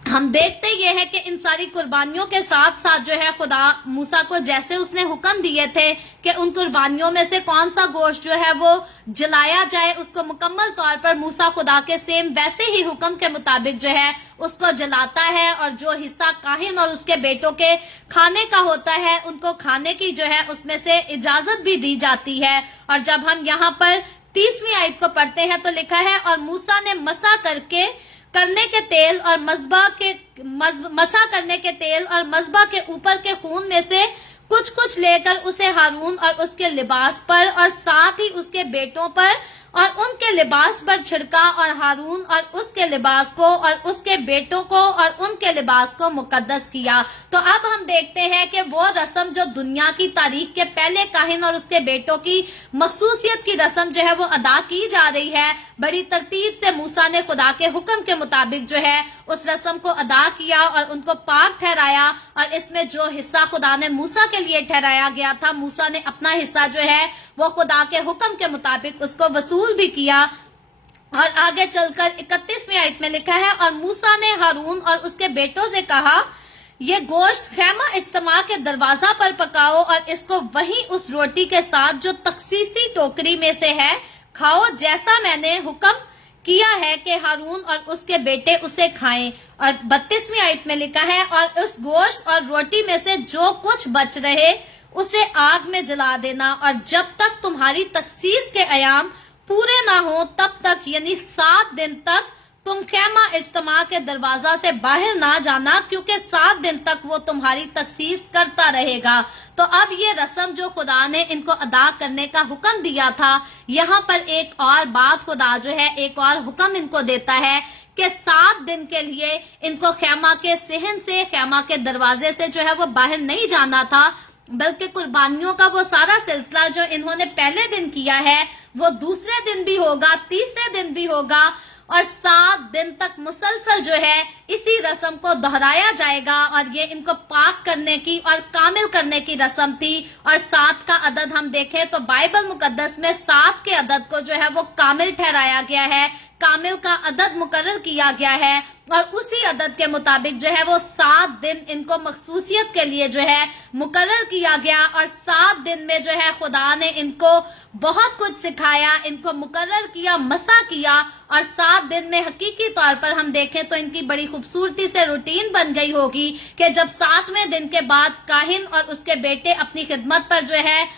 हम देखते ये है कि इन सारी कुर्बानियों के साथ साथ जो है खुदा मूसा को जैसे उसने हुक्म दिए थे कि उन कुर्बानियों में से कौन सा गोश्त जो है वो जलाया जाए, उसको मुकम्मल तौर पर मूसा खुदा के सेम वैसे ही हुक्म के मुताबिक जो है उसको जलाता है, और जो हिस्सा काहिन और उसके बेटों के खाने का होता है उनको खाने की जो है उसमें से इजाजत भी दी जाती है। और जब हम यहाँ पर 30वीं आयत को पढ़ते हैं तो लिखा है, और मूसा ने मसा करने के तेल और मसा करने के तेल और मज़बा के ऊपर के खून में से कुछ कुछ लेकर उसे हारून और उसके लिबास पर और साथ ही उसके बेटों पर और उनके लिबास पर छिड़का, और हारून और उसके लिबास को और उसके बेटों को और उनके लिबास को मुकद्दस किया। तो अब हम देखते हैं कि वो रस्म जो दुनिया की तारीख के पहले काहिन और उसके बेटों की मखसूसियत की रस्म जो है वो अदा की जा रही है, बड़ी तरतीब से मूसा ने खुदा के हुक्म के मुताबिक जो है उस रस्म को अदा किया और उनको पाक ठहराया। और इसमें जो हिस्सा खुदा ने मूसा के लिए ठहराया गया था, मूसा ने अपना हिस्सा जो है वो खुदा के हुक्म के मुताबिक उसको वसूल भी किया। और आगे चलकर 31वीं आयत में लिखा है, और मूसा ने हारून और उसके बेटों से कहा, ये गोश्त खैमा इज्तिमा के दरवाजा पर पकाओ और इसको वहीं उस रोटी के साथ जो तखसीसी टोकरी में से है खाओ, जैसा मैंने हुक्म किया है कि हारून और उसके बेटे उसे खाएं। और 32वीं आयत में लिखा है, और उस गोश्त और रोटी में से जो कुछ बच रहे उसे आग में जला देना, और जब तक तुम्हारी तखसीस के अयाम पूरे ना हो तब तक, यानी 7 दिन तक तुम खैमा इज्तिमा के दरवाजा से बाहर ना जाना, क्योंकि 7 दिन तक वो तुम्हारी तखसीस करता रहेगा। तो अब ये रस्म जो खुदा ने इनको अदा करने का हुक्म दिया था, यहाँ पर एक और बात खुदा जो है एक और हुक्म इनको देता है कि 7 दिन के लिए इनको खैमा के सहन से, खैमा के दरवाजे से जो है वो बाहर नहीं जाना था, बल्कि कुर्बानियों का वो सारा सिलसिला जो इन्होंने पहले दिन किया है वो दूसरे दिन भी होगा, तीसरे दिन भी होगा, और 7 दिन तक मुसलसल जो है इसी रस्म को दोहराया जाएगा। और ये इनको पाक करने की और कामिल करने की रस्म थी। और 7 का अदद हम देखें तो बाइबल मुकद्दस में 7 के अदद को जो है वो कामिल ठहराया गया है, कामिल का अदद मुकर्रर किया गया है, और उसी अदद के मुताबिक जो है वो 7 दिन इनको मखसूसियत के लिए जो है मुकर्रर किया गया। और 7 दिन में जो है खुदा ने इनको बहुत कुछ सिखाया, इनको मुकर्रर किया, मसा किया। और 7 दिन में हकीकी तौर पर हम देखें तो इनकी बड़ी खूबसूरती से रूटीन बन गई होगी कि जब 7वें दिन के बाद काहिन और उसके बेटे अपनी खिदमत पर जो है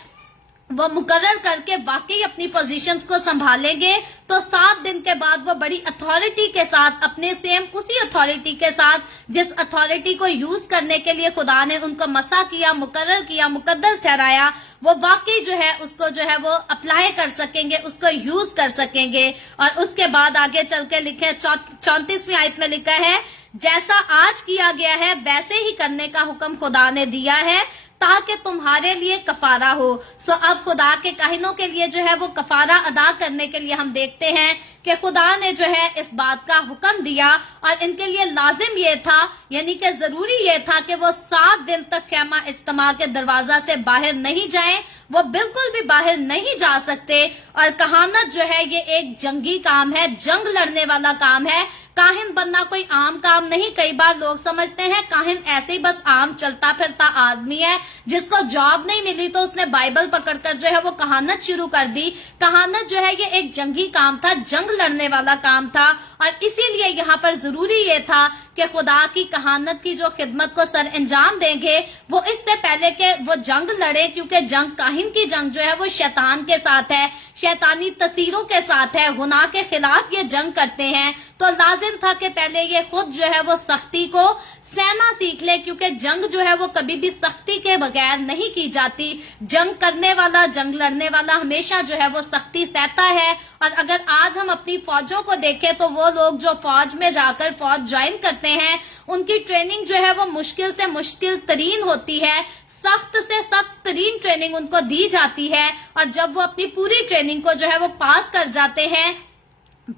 वो मुकर्रर करके वाकई अपनी पोजीशंस को संभालेंगे, तो 7 दिन के बाद वो बड़ी अथॉरिटी के साथ, अपने सेम उसी अथॉरिटी के साथ जिस अथॉरिटी को यूज करने के लिए खुदा ने उनको मसा किया, मुकर्रर किया, मुकद्दस ठहराया, वो वाकई जो है उसको जो है वो अप्लाई कर सकेंगे, उसको यूज कर सकेंगे। और उसके बाद आगे चल के लिखे 34वीं आयत में लिखा है, जैसा आज किया गया है वैसे ही करने का हुक्म खुदा ने दिया है, تاکہ تمہارے لیے کفارہ ہو. سو اب خدا کے کاہنوں کے لیے جو ہے وہ کفارہ ادا کرنے کے لیے ہم دیکھتے ہیں کہ خدا نے جو ہے اس بات کا حکم دیا اور ان کے لیے لازم یہ تھا، یعنی کہ ضروری یہ تھا کہ وہ 7 دن تک خیمہ اجتماع کے دروازہ سے باہر نہیں جائیں. وہ بالکل بھی باہر نہیں جا سکتے. اور کہانت جو ہے یہ ایک جنگی کام ہے، جنگ لڑنے والا کام ہے. کاہن بننا کوئی عام کام نہیں. کئی بار لوگ سمجھتے ہیں کاہن ایسے ہی بس عام چلتا پھرتا آدمی ہے، جس کو جاب نہیں ملی تو اس نے بائبل پکڑ کر جو ہے وہ کہانت شروع کر دی. کہانت جو ہے یہ ایک جنگی کام تھا، جنگ لڑنے والا کام تھا. اور اسی لیے یہاں پر ضروری یہ تھا کہ خدا کی کہانت کی جو خدمت کو سر انجام دیں گے وہ اس سے پہلے کہ وہ جنگ لڑے، کیونکہ جنگ کاہن کی جنگ جو ہے وہ شیطان کے ساتھ ہے، شیطانی تاثیروں کے ساتھ ہے، گناہ کے خلاف یہ جنگ کرتے ہیں. تو لازم تھا کہ پہلے یہ خود جو ہے وہ سختی کو سہنا سیکھ لے، کیونکہ جنگ جو ہے وہ کبھی بھی سختی کے بغیر نہیں کی جاتی. جنگ کرنے والا، جنگ لڑنے والا ہمیشہ جو ہے وہ سختی سہتا ہے. اور اگر آج ہم اپنی فوجوں کو دیکھیں تو وہ لوگ جو فوج میں جا کر فوج جوائن کرتے ہیں ان کی ٹریننگ جو ہے وہ مشکل سے مشکل ترین ہوتی ہے، سخت سے سخت ترین ٹریننگ ان کو دی جاتی ہے. اور جب وہ اپنی پوری ٹریننگ کو جو ہے وہ پاس کر جاتے ہیں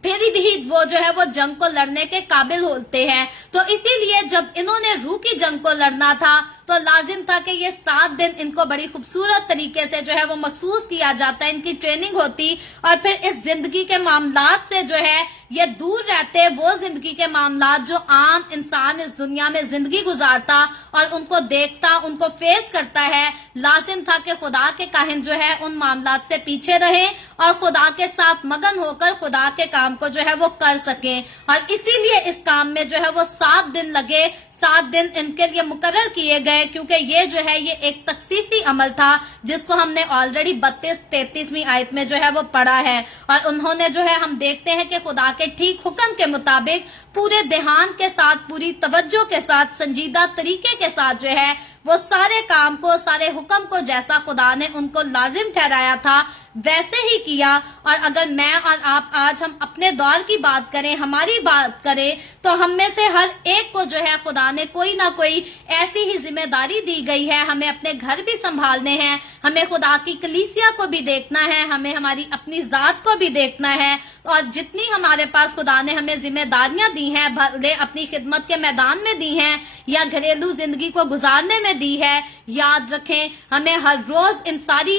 پھر بھی وہ جو ہے وہ جنگ کو لڑنے کے قابل ہوتے ہیں. تو اسی لیے جب انہوں نے روح کی جنگ کو لڑنا تھا تو لازم تھا کہ یہ 7 دن ان کو بڑی خوبصورت طریقے سے جو ہے وہ مخصوص کیا جاتا ہے، ان کی ٹریننگ ہوتی اور پھر اس زندگی کے معاملات سے جو ہے یہ دور رہتے. وہ زندگی کے معاملات جو عام انسان اس دنیا میں زندگی گزارتا اور ان کو دیکھتا، ان کو فیس کرتا ہے، لازم تھا کہ خدا کے کاہن جو ہے ان معاملات سے پیچھے رہیں اور خدا کے ساتھ مگن ہو کر خدا کے کام کو جو ہے وہ کر سکیں. اور اسی لیے اس کام میں جو ہے وہ 7 دن لگے. 7 دن ان کے لیے مقرر کیے گئے، کیونکہ یہ جو ہے یہ ایک تخصیصی عمل تھا جس کو ہم نے آلریڈی 32-33ویں آیت میں جو ہے وہ پڑھا ہے. اور انہوں نے جو ہے ہم دیکھتے ہیں کہ خدا کے ٹھیک حکم کے مطابق پورے دھیان کے ساتھ، پوری توجہ کے ساتھ، سنجیدہ طریقے کے ساتھ جو ہے وہ سارے کام کو، سارے حکم کو جیسا خدا نے ان کو لازم ٹھہرایا تھا ویسے ہی کیا. اور اگر میں اور آپ آج ہم اپنے دور کی بات کریں، ہماری بات کریں، تو ہم میں سے ہر ایک کو جو ہے خدا نے کوئی نہ کوئی ایسی ہی ذمہ داری دی گئی ہے. ہمیں اپنے گھر بھی سنبھالنے ہیں، ہمیں خدا کی کلیسیا کو بھی دیکھنا ہے، ہمیں ہماری اپنی ذات کو بھی دیکھنا ہے. اور جتنی ہمارے پاس خدا نے ہمیں ذمہ داریاں دی ہیں، بھلے اپنی خدمت کے میدان میں دی ہیں یا گھریلو زندگی کو گزارنے میں دی ہے، یاد رکھیں ہمیں ہر روز ان ساری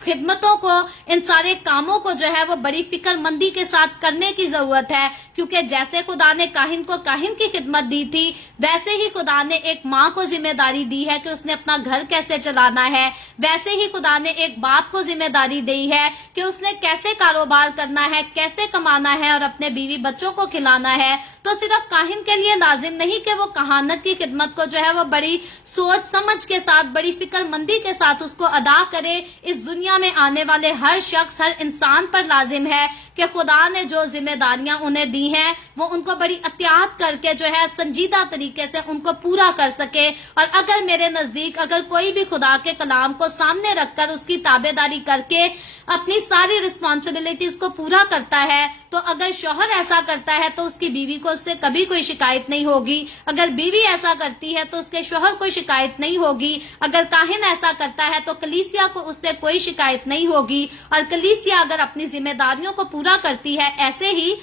خدمتوں کو، ان سارے کاموں کو جو ہے وہ بڑی فکر مندی کے ساتھ کرنے کی ضرورت ہے. کیونکہ جیسے خدا نے کاہن کو کاہن کی خدمت دی تھی، ویسے ہی خدا نے ایک ماں کو ذمہ داری دی ہے کہ اس نے اپنا گھر کیسے چلانا ہے. ویسے ہی خدا نے ایک باپ کو ذمہ داری دی ہے کہ اس نے کیسے کاروبار کرنا ہے، کیسے کمانا ہے اور اپنے بیوی بچوں کو کھلانا ہے. تو صرف کاہن کے لیے لازم نہیں کہ وہ کہانت کی خدمت کو جو ہے وہ بڑی سوچ سمجھ کے ساتھ، بڑی فکر مندی کے ساتھ اس کو ادا کرے. اس دنیا میں آنے والے ہر شخص، ہر انسان پر لازم ہے کہ خدا نے جو ذمہ داریاں انہیں دی ہیں وہ ان کو بڑی احتیاط کر کے جو ہے سنجیدہ طریقے سے ان کو پورا کر سکے. اور اگر میرے نزدیک اگر کوئی بھی خدا کے کلام کو سامنے رکھ کر اس کی تابع داری کر کے اپنی ساری رسپانسبلٹیز کو پورا کرتا ہے، تو اگر شوہر ایسا کرتا ہے تو اس کی بیوی کو اس سے کبھی کوئی شکایت نہیں ہوگی. اگر بیوی ایسا کرتی ہے تو اس کے شوہر کو شکایت نہیں ہوگی. اگر کاہن ایسا کرتا ہے تو کلیسیا کو اس سے کوئی شکایت نہیں ہوگی. اور کلیسیا اگر اپنی ذمہ داریوں کو پورا کرتی ہے ایسے ہی،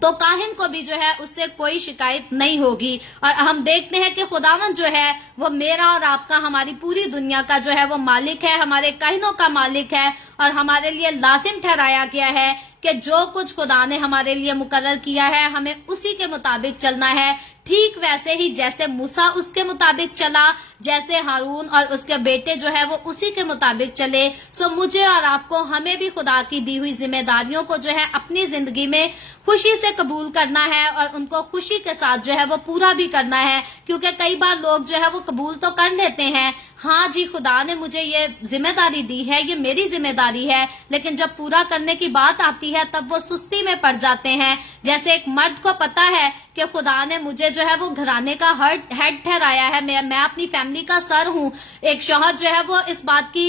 تو کاہن کو بھی جو ہے اس سے کوئی شکایت نہیں ہوگی. اور ہم دیکھتے ہیں کہ خداوند جو ہے وہ میرا اور آپ کا، ہماری پوری دنیا کا جو ہے وہ مالک ہے، ہمارے کاہنوں کا مالک ہے. اور ہمارے لیے لازم ٹھہرایا گیا ہے کہ جو کچھ خدا نے ہمارے لیے مقرر کیا ہے ہمیں اسی کے مطابق چلنا ہے. ٹھیک ویسے ہی جیسے موسیٰ اس کے مطابق چلا، جیسے ہارون اور اس کے بیٹے جو ہے وہ اسی کے مطابق چلے. سو مجھے اور آپ کو، ہمیں بھی خدا کی دی ہوئی ذمہ داریوں کو جو ہے اپنی زندگی میں خوشی سے قبول کرنا ہے اور ان کو خوشی کے ساتھ جو ہے وہ پورا بھی کرنا ہے. کیونکہ کئی بار لوگ جو ہے وہ قبول تو کر لیتے ہیں، ہاں جی خدا نے مجھے یہ ذمہ داری دی ہے، یہ میری ذمہ داری ہے، لیکن جب پورا کرنے کی بات آتی ہے تب وہ سستی میں پڑ جاتے ہیں. جیسے ایک مرد کو پتا ہے کہ خدا نے مجھے جو ہے وہ گھرانے کا ہیڈ ٹھہرایا ہے، میں اپنی فیملی کا سر ہوں. ایک شوہر جو ہے وہ اس بات کی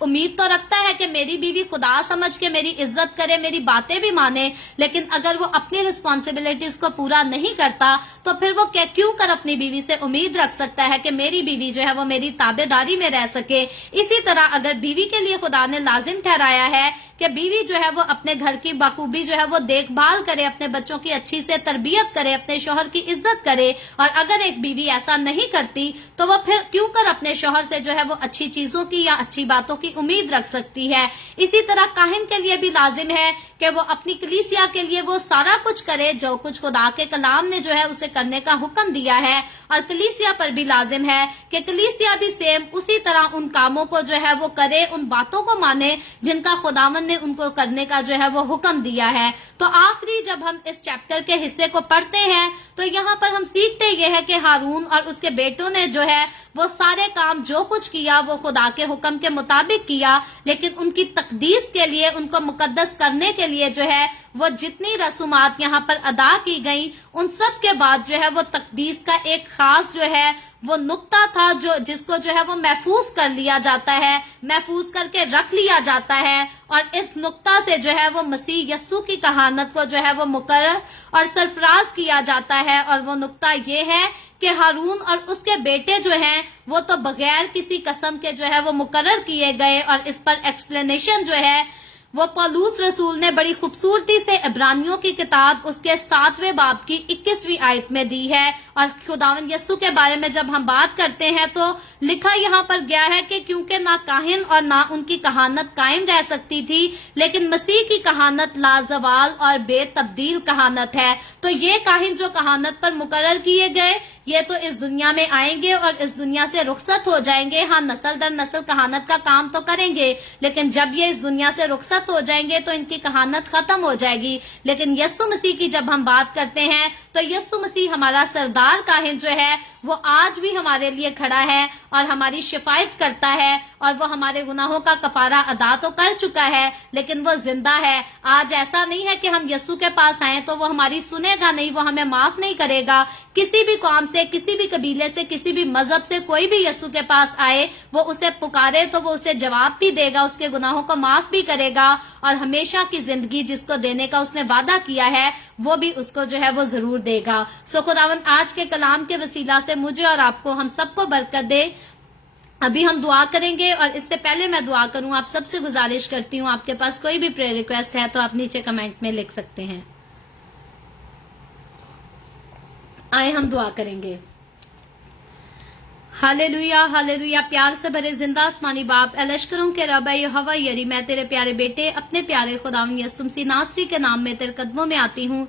امید تو رکھتا ہے کہ میری بیوی خدا سمجھ کے میری عزت کرے، میری باتیں بھی مانے، لیکن اگر وہ اپنی رسپانسبلٹیز کو پورا نہیں کرتا تو پھر وہ کیوں کر اپنی بیوی سے امید رکھ سکتا ہے کہ میری بیوی جو ہے وہ میری تابع داری میں رہ سکے. اسی طرح اگر بیوی کے لیے خدا نے لازم ٹھہرایا ہے کہ بیوی جو ہے وہ اپنے گھر کی بخوبی جو ہے وہ دیکھ بھال کرے، اپنے بچوں کی اچھی سے تربیت کرے، اپنے شوہر کی عزت کرے، اور اگر ایک بیوی ایسا نہیں کرتی تو وہ پھر کیوں کر اپنے شوہر سے جو ہے وہ اچھی چیزوں کی یا اچھی باتوں کی امید رکھ سکتی ہے. اسی طرح کاہن کے لیے بھی لازم ہے کہ وہ اپنی کلیسیا کے لیے وہ سارا کچھ کرے جو کچھ خدا کے کلام نے جو ہے اسے کرنے کا حکم دیا ہے، اور کلیسیا پر بھی لازم ہے کہ کلیسیا بھی سیم اسی طرح ان کاموں کو جو ہے وہ کرے، ان باتوں کو مانے جن کا خداوند نے ان کو کرنے کا جو ہے وہ حکم دیا ہے. تو آخری جب ہم اس چیپٹر کے حصے کو پڑھتے ہیں تو یہاں پر ہم سیکھتے یہ ہے کہ ہارون اور اس کے بیٹوں نے جو ہے وہ سارے کام جو کچھ کیا وہ خدا کے حکم کے مطابق کیا، لیکن ان کی تقدیس کے لیے، ان کو مقدس کرنے کے لیے جو ہے وہ جتنی رسومات یہاں پر ادا کی گئیں ان سب کے بعد جو ہے وہ تقدیس کا ایک خاص جو ہے وہ نقطہ تھا جس کو جو ہے وہ محفوظ کر لیا جاتا ہے، محفوظ کر کے رکھ لیا جاتا ہے، اور اس نقطہ سے جو ہے وہ مسیح یسوع کی کہانت کو جو ہے وہ مقرر اور سرفراز کیا جاتا ہے. اور وہ نقطہ یہ ہے کہ ہارون اور اس کے بیٹے جو ہیں وہ تو بغیر کسی قسم کے جو ہے وہ مقرر کیے گئے، اور اس پر ایکسپلینیشن جو ہے وہ پولوس رسول نے بڑی خوبصورتی سے عبرانیوں کی کتاب اس کے 7ویں باب کی 21ویں آیت میں دی ہے. اور خداوند یسوع کے بارے میں جب ہم بات کرتے ہیں تو لکھا یہاں پر گیا ہے کہ کیونکہ نہ کاہن اور نہ ان کی کہانت قائم رہ سکتی تھی، لیکن مسیح کی کہانت لازوال اور بے تبدیل کہانت ہے. تو یہ کاہن جو کہانت پر مقرر کیے گئے یہ تو اس دنیا میں آئیں گے اور اس دنیا سے رخصت ہو جائیں گے. ہاں، نسل در نسل کہانت کا کام تو کریں گے، لیکن جب یہ اس دنیا سے رخصت ہو جائیں گے تو ان کی کہانت ختم ہو جائے گی. لیکن یسوع مسیح کی جب ہم بات کرتے ہیں تو یسوع مسیح ہمارا سردار کاہن جو ہے وہ آج بھی ہمارے لیے کھڑا ہے اور ہماری شفاعت کرتا ہے، اور وہ ہمارے گناہوں کا کفارہ ادا تو کر چکا ہے لیکن وہ زندہ ہے. آج ایسا نہیں ہے کہ ہم یسوع کے پاس آئیں تو وہ ہماری سنے گا نہیں، وہ ہمیں معاف نہیں کرے گا. کسی بھی قوم سے، کسی بھی قبیلے سے، کسی بھی مذہب سے کوئی بھی یسوع کے پاس آئے وہ اسے پکارے تو وہ اسے جواب بھی دے گا، اس کے گناہوں کو معاف بھی کرے گا، اور ہمیشہ کی زندگی جس کو دینے کا اس نے وعدہ کیا ہے وہ بھی اس کو جو ہے وہ ضرور دے گا. خداوند آج کے کلام کے وسیلہ سے مجھے اور آپ کو، ہم سب کو برکت دے. ابھی ہم دعا کریں گے، اور اس سے پہلے میں دعا کروں آپ سب سے گزارش کرتی ہوں آپ کے پاس کوئی بھی پریئر ریکویسٹ ہے تو آپ نیچے کمنٹ میں لکھ سکتے ہیں. آئے ہم دعا کریں گے. ہالےلویا، ہالےلویا. پیار سے بھرے زندہ آسمانی باپ، اے لشکروں کے رب، اے یہوہ یری، میں تیرے پیارے بیٹے اپنے پیارے خداوند یسوع مسیح ناصری کے نام میں تیرے قدموں میں آتی ہوں.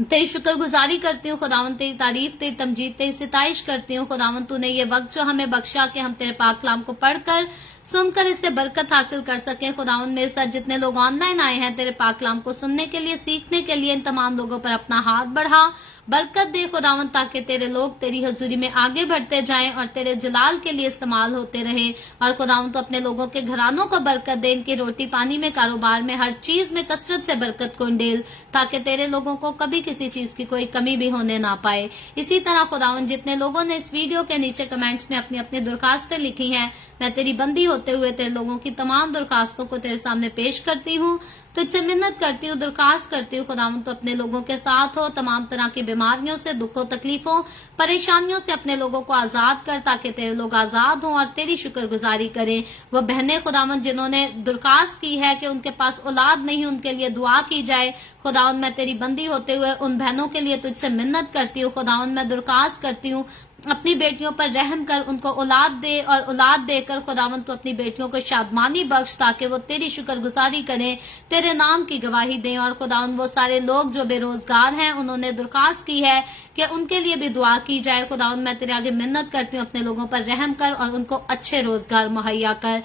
تیری شکر گزاری کرتی ہوں خداوند، تیری تعریف، تیری تمجید، تیری ستائش کرتی ہوں خداوند. تو نے یہ وقت جو ہمیں بخشا کہ ہم تیرے پاک کلام کو پڑھ کر، سن کر اس سے برکت حاصل کر سکیں. خداوند میرے ساتھ جتنے لوگ آن لائن آئے ہیں تیرے پاک کلام کو سننے کے لیے، سیکھنے کے لیے، ان تمام لوگوں پر اپنا ہاتھ بڑھا، برکت دے خداوند، تاکہ تیرے لوگ تیری حضوری میں آگے بڑھتے جائیں اور تیرے جلال کے لیے استعمال ہوتے رہیں. اور خداوند تو اپنے لوگوں کے گھرانوں کو برکت دے، ان کی روٹی پانی میں، کاروبار میں، ہر چیز میں کثرت سے برکت کو انڈیل، تاکہ تیرے لوگوں کو کبھی کسی چیز کی کوئی کمی بھی ہونے نہ پائے. اسی طرح خداوند جتنے لوگوں نے اس ویڈیو کے نیچے کمنٹس میں اپنی اپنی درخواستیں لکھی ہیں، میں تیری بندی ہوتے ہوئے تیرے لوگوں کی تمام درخواستوں کو تیرے سامنے پیش کرتی ہوں. تجھ سے منت کرتی ہوں، درخواست کرتی ہوں خداوند تو اپنے لوگوں کے ساتھ ہو، تمام طرح کی بیماریوں سے، دکھوں، تکلیفوں، پریشانیوں سے اپنے لوگوں کو آزاد کر، تاکہ تیرے لوگ آزاد ہوں اور تیری شکر گزاری کریں. وہ بہنیں خداوند جنہوں نے درخواست کی ہے کہ ان کے پاس اولاد نہیں، ان کے لیے دعا کی جائے، خداوند میں تیری بندی ہوتے ہوئے ان بہنوں کے لیے تجھ سے منت کرتی ہوں. خداوند میں درخواست کرتی ہوں اپنی بیٹیوں پر رحم کر، ان کو اولاد دے، اور اولاد دے کر خداوند تو اپنی بیٹیوں کو شادمانی بخش، تاکہ وہ تیری شکر گزاری کریں، تیرے نام کی گواہی دیں. اور خداوند وہ سارے لوگ جو بے روزگار ہیں انہوں نے درخواست کی ہے کہ ان کے لیے بھی دعا کی جائے. خداوند میں تیرے آگے منت کرتی ہوں اپنے لوگوں پر رحم کر اور ان کو اچھے روزگار مہیا کر.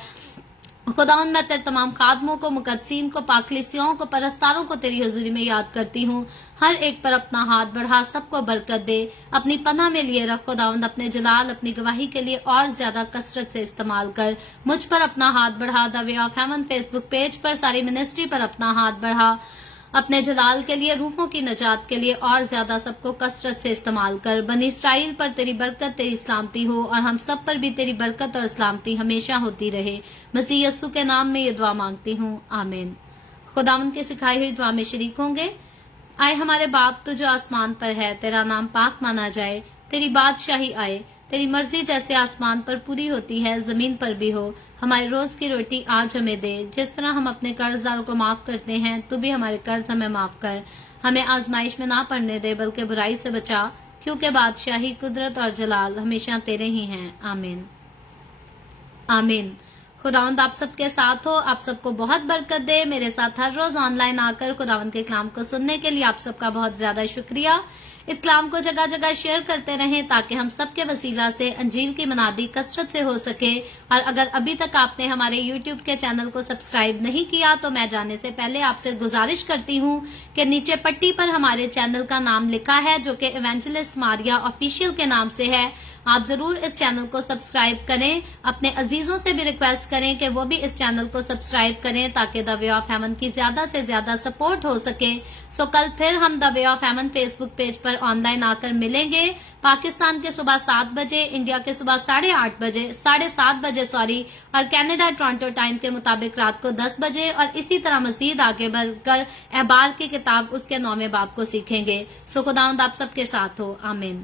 خداوند میں تیرے تمام خادموں کو، مقدسین کو، پاکلیسیوں کو، پرستاروں کو تیری حضوری میں یاد کرتی ہوں. ہر ایک پر اپنا ہاتھ بڑھا، سب کو برکت دے، اپنی پناہ میں لیے رکھ خداوند. اپنے جلال، اپنی گواہی کے لیے اور زیادہ کثرت سے استعمال کر. مجھ پر اپنا ہاتھ بڑھا، the way of heaven Facebook page پر، ساری منسٹری پر اپنا ہاتھ بڑھا. اپنے جلال کے لیے، روحوں کی نجات کے لیے اور زیادہ سب کو کثرت سے استعمال کر۔ بنی اسرائیل پر تیری برکت، تیری سلامتی ہو، اور ہم سب پر بھی تیری برکت اور سلامتی ہمیشہ ہوتی رہے۔ مسیح یسوع کے نام میں یہ دعا مانگتی ہوں، آمین۔ خداوند کی سکھائی ہوئی دعا میں شریک ہوں گے۔ آئے ہمارے باپ تو جو آسمان پر ہے، تیرا نام پاک مانا جائے، تیری بادشاہی آئے، تیری مرضی جیسے آسمان پر پوری ہوتی ہے زمین پر بھی ہو۔ ہماری روز کی روٹی آج ہمیں دے، جس طرح ہم اپنے قرض داروں کو معاف کرتے ہیں تو بھی ہمارے قرض ہمیں معاف کر۔ ہمیں آزمائش میں نہ پڑنے دے بلکہ برائی سے بچا، کیونکہ بادشاہی، قدرت اور جلال ہمیشہ تیرے ہی ہیں، آمین آمین۔ خداوند آپ سب کے ساتھ ہو، آپ سب کو بہت برکت دے۔ میرے ساتھ ہر روز آن لائن آ کر خداوند کے کلام کو سننے کے لیے آپ سب کا بہت زیادہ شکریہ۔ اس کلام کو جگہ جگہ شیئر کرتے رہیں تاکہ ہم سب کے وسیلہ سے انجیل کی منادی کثرت سے ہو سکے۔ اور اگر ابھی تک آپ نے ہمارے یوٹیوب کے چینل کو سبسکرائب نہیں کیا تو میں جانے سے پہلے آپ سے گزارش کرتی ہوں کہ نیچے پٹی پر ہمارے چینل کا نام لکھا ہے جو کہ ایونجلسٹ ماریا آفیشیل کے نام سے ہے۔ آپ ضرور اس چینل کو سبسکرائب کریں۔ اپنے عزیزوں سے بھی ریکویسٹ کریں کہ وہ بھی اس چینل کو سبسکرائب کریں تاکہ دا وے آف ہیون کی زیادہ سے زیادہ سپورٹ ہو سکے۔ کل پھر ہم the way of heaven Facebook page پر آن لائن آ کر ملیں گے۔ پاکستان کے صبح 7 بجے، انڈیا کے صبح 7:30 بجے اور کینیڈا ٹورانٹو ٹائم کے مطابق رات کو 10 بجے، اور اسی طرح مزید آگے بڑھ کر احبار کی کتاب اس کے 9ویں باب کو سیکھیں گے۔ خداوند آپ سب کے ساتھ ہو، آمین۔